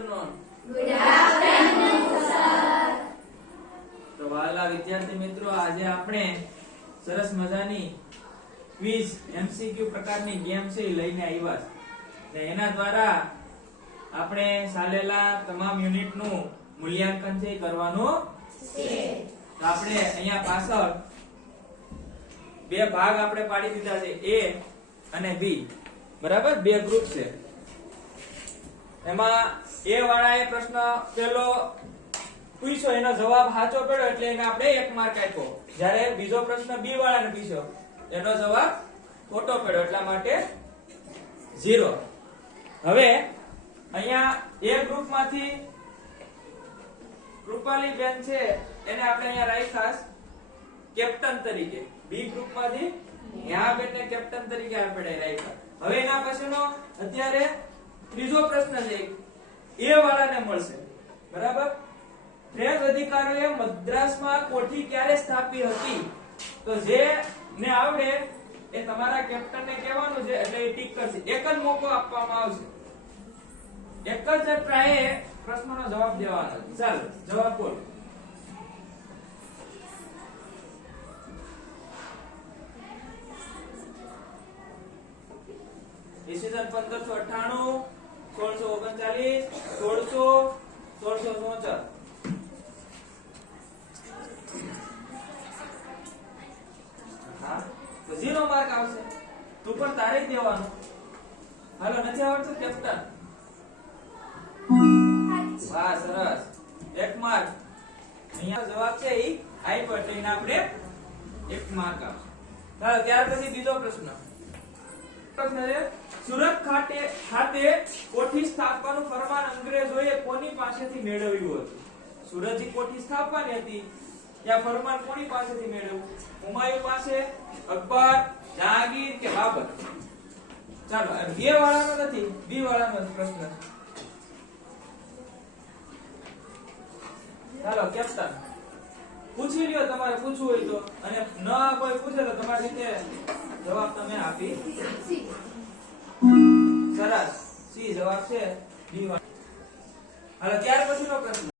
afternoon. Good afternoon, sir. તો વાલા વિદ્યાર્થી મિત્રો, આજે આપણે સરસ મજાની ક્વિઝ એમસીક્યુ પ્રકારની ગેમ છે એ લઈને આવ્યા છે. ને એના દ્વારા આપણે ચાલેલા તમામ યુનિટનું મૂલ્યાંકન છે કરવાનું છે. તો આપણે અહીંયા પાછળ બે ભાગ આપણે પાડી દીધા છે, A અને B. બરાબર, બે ગ્રુપ છે. એમાં A વાળાએ પ્રશ્ન પેલો પૂછ્યો, એનો જવાબ સાચો પડ્યો એટલે એને આપણે 1 માર્ક આપ્યો. જ્યારે બીજો પ્રશ્ન B વાળાને પૂછ્યો, એનો જવાબ ખોટો પડ્યો એટલા માટે 0. હવે અહીંયા A ગ્રુપમાંથી કૃપાલી બેન છે એને આપણે અહીંયા રાખ્યા કેપ્ટન તરીકે. B ગ્રુપમાંથી યા બેનને કેપ્ટન તરીકે આપણે રાખ્યા. હવે એના પછીનો અત્યારે ત્રીજો પ્રશ્ન છે, A વાળાને મળશે. બરાબર, ફ્રેન્ચ અધિકારીઓએ મદ્રાસમાં કોઠી ક્યારે સ્થાપી હતી? તો જે ને આવડે એ તમારા કેપ્ટનને કહેવાનું છે એટલે એ ટીક કરશે. એક જ મોકો આપવામાં આવશે, એક જ ટ્રાયે પ્રશ્નનો જવાબ દેવાનો છે. ચાલો જવાબ બોલો. ઈસવીસન 1598, 1639, 1600, 1674. હા, તો 0 માર્ક આવશે. તું પણ તારે જ દેવાનું. હાલો, નથી આવડતું કેપ્ટન? વાહ, સરસ, 1 માર્ક. અહીંયા જવાબ છે ઈ આપ્યો એટલે એને આપણે 1 માર્ક આપશે. ચાલો, ત્યાર પછી બીજો પ્રશ્ન. સુરત ખાતે કોઠી સ્થાપવાનું ફરમાન અંગ્રેજોએ કોની પાસેથી મેળવ્યું હતું? સુરતની કોઠી સ્થાપવાની હતી, ત્યાં ફરમાન કોની પાસેથી મેળવ્યું? હુમાયુ પાસે, અકબર, જહાંગીર કે બાબર? ચાલો, A વાળાનો નથી, B વાળાનો પ્રશ્ન. ચાલો કેપ્ટન, પૂછી લ્યો તમારે પૂછવું હોય તો, અને ન કોઈ પૂછે તો તમારી રીતે જવાબ તમે આપી. સરસ, C જવાબ છે B વાળો. હાલો, ત્યાર પછીનો પ્રશ્ન.